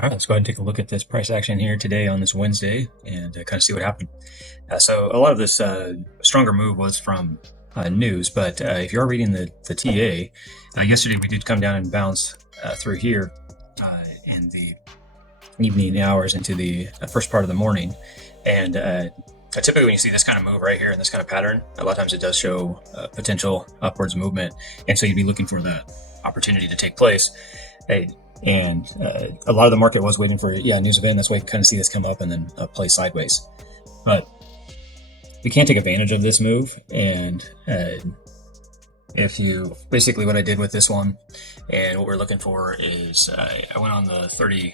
All right, let's go ahead and take a look at this price action here today on this Wednesday and kind of see what happened. So a lot of this stronger move was from news, but if you are reading the TA, yesterday we did come down and bounce through here in the evening hours into the first part of the morning. And typically when you see this kind of move right here in this kind of pattern, a lot of times it does show potential upwards movement. And so you'd be looking for that opportunity to take place. And a lot of the market was waiting for news event. That's why you kind of see this come up and then play sideways. But we can't take advantage of this move. And if you basically what I did with this one and what we're looking for is I went on the 30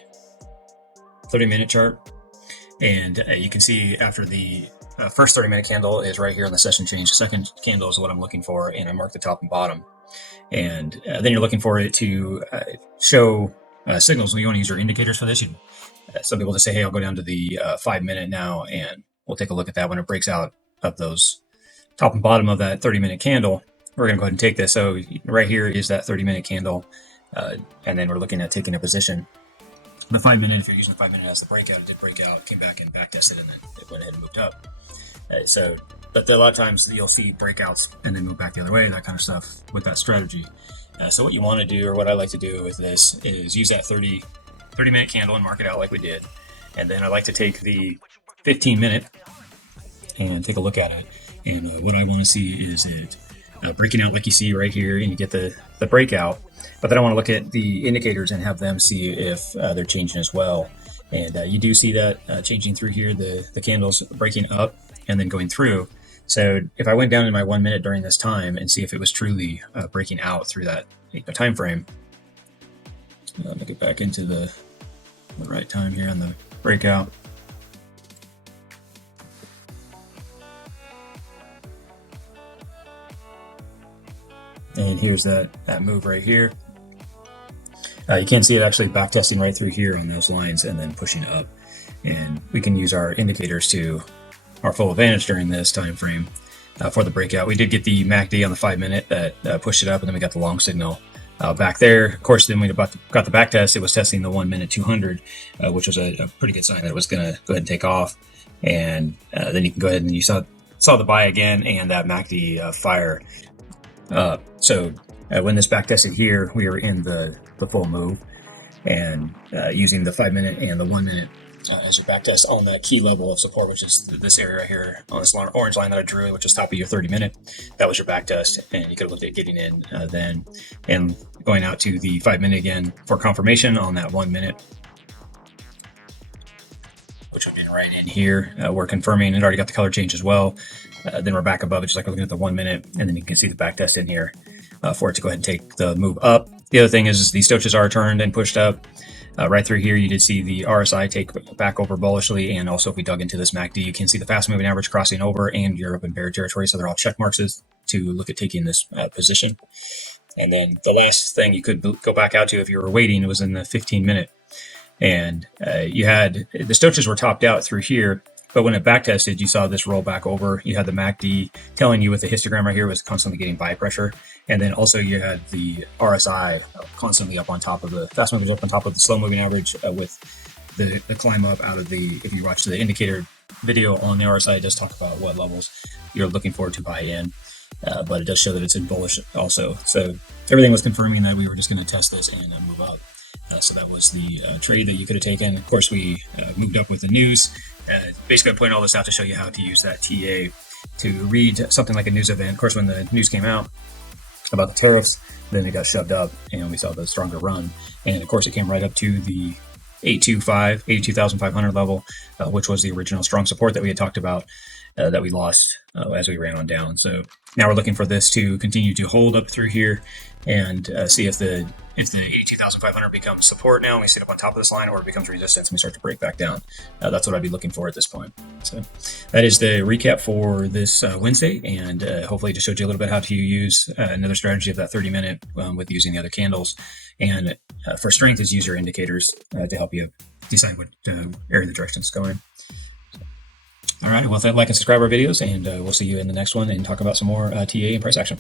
minute chart, and you can see after the first 30-minute candle is right here on the session change. The second candle is what I'm looking for, and I marked the top and bottom. And then you're looking for it to show signals. When you want to use your indicators for this, some people just say, hey, I'll go down to the 5-minute now, and we'll take a look at that when it breaks out of those top and bottom of that 30-minute candle. We're going to go ahead and take this. So right here is that 30-minute candle, and then we're looking at taking a position. The 5-minute, if you're using the 5-minute as the breakout, it did break out, came back and back tested, and then it went ahead and moved up. But a lot of times you'll see breakouts and then move back the other way, that kind of stuff with that strategy. So what you want to do, or what I like to do with this, is use that 30-minute candle and mark it out like we did. And then I like to take the 15-minute and take a look at it. And what I want to see is it breaking out like you see right here, and you get the breakout. But then I want to look at the indicators and have them see if they're changing as well. And you do see that changing through here, the candles breaking up and then going through. So if I went down in my 1 minute during this time and see if it was truly breaking out through that time frame, let me get back into the right time here on the breakout. And here's that move right here. You can see it actually back testing right through here on those lines and then pushing up. And we can use our indicators to our full advantage during this time frame for the breakout. We did get the MACD on the 5-minute that pushed it up, and then we got the long signal back there. Of course, then we got the back test. It was testing the 1 minute 200, which was a pretty good sign that it was going to go ahead and take off. And then you can go ahead and you saw the buy again and that MACD fire. When this back tested here, we were in the full move, and using the 5-minute and the 1 minute as your back test on that key level of support, which is this area right here on this orange line that I drew, which is top of your 30-minute. That was your back test, and you could have looked at getting in then and going out to the 5-minute again for confirmation on that 1 minute, which would be right in here. We're confirming it already got the color change as well. Then we're back above it, just like looking at the 1 minute, and then you can see the back test in here for it to go ahead and take the move up. The other thing is the Stochastics are turned and pushed up. Right through here, you did see the RSI take back over bullishly, and also if we dug into this MACD, you can see the fast moving average crossing over and Europe and bear territory, so they're all check marks to look at taking this position. And then the last thing you could go back out to if you were waiting was in the 15-minute, and you had the Stochastics were topped out through here. But when it back tested, you saw this roll back over. You had the MACD telling you with the histogram right here was constantly getting buy pressure. And then also you had the RSI constantly up on top of the fast movers, up on top of the slow moving average with the climb up out of the, if you watch the indicator video on the RSI, it does talk about what levels you're looking for to buy in. But it does show that it's in bullish also. So everything was confirming that we were just going to test this and move up. So that was the trade that you could have taken. Of course, we moved up with the news. Basically, I pointed all this out to show you how to use that TA to read something like a news event. Of course, when the news came out about the tariffs, then it got shoved up and we saw the stronger run. And of course, it came right up to the 82,500 level, which was the original strong support that we had talked about that we lost as we ran on down. So now we're looking for this to continue to hold up through here and see if the 82,500 becomes support now and we sit up on top of this line, or it becomes resistance and we start to break back down. That's what I'd be looking for at this point. So that is the recap for this Wednesday, and hopefully just showed you a little bit how to use another strategy of that 30-minute with using the other candles. And for strength is use your indicators to help you decide what area the direction is going. All right, well, like and subscribe our videos, and we'll see you in the next one and talk about some more TA and price action.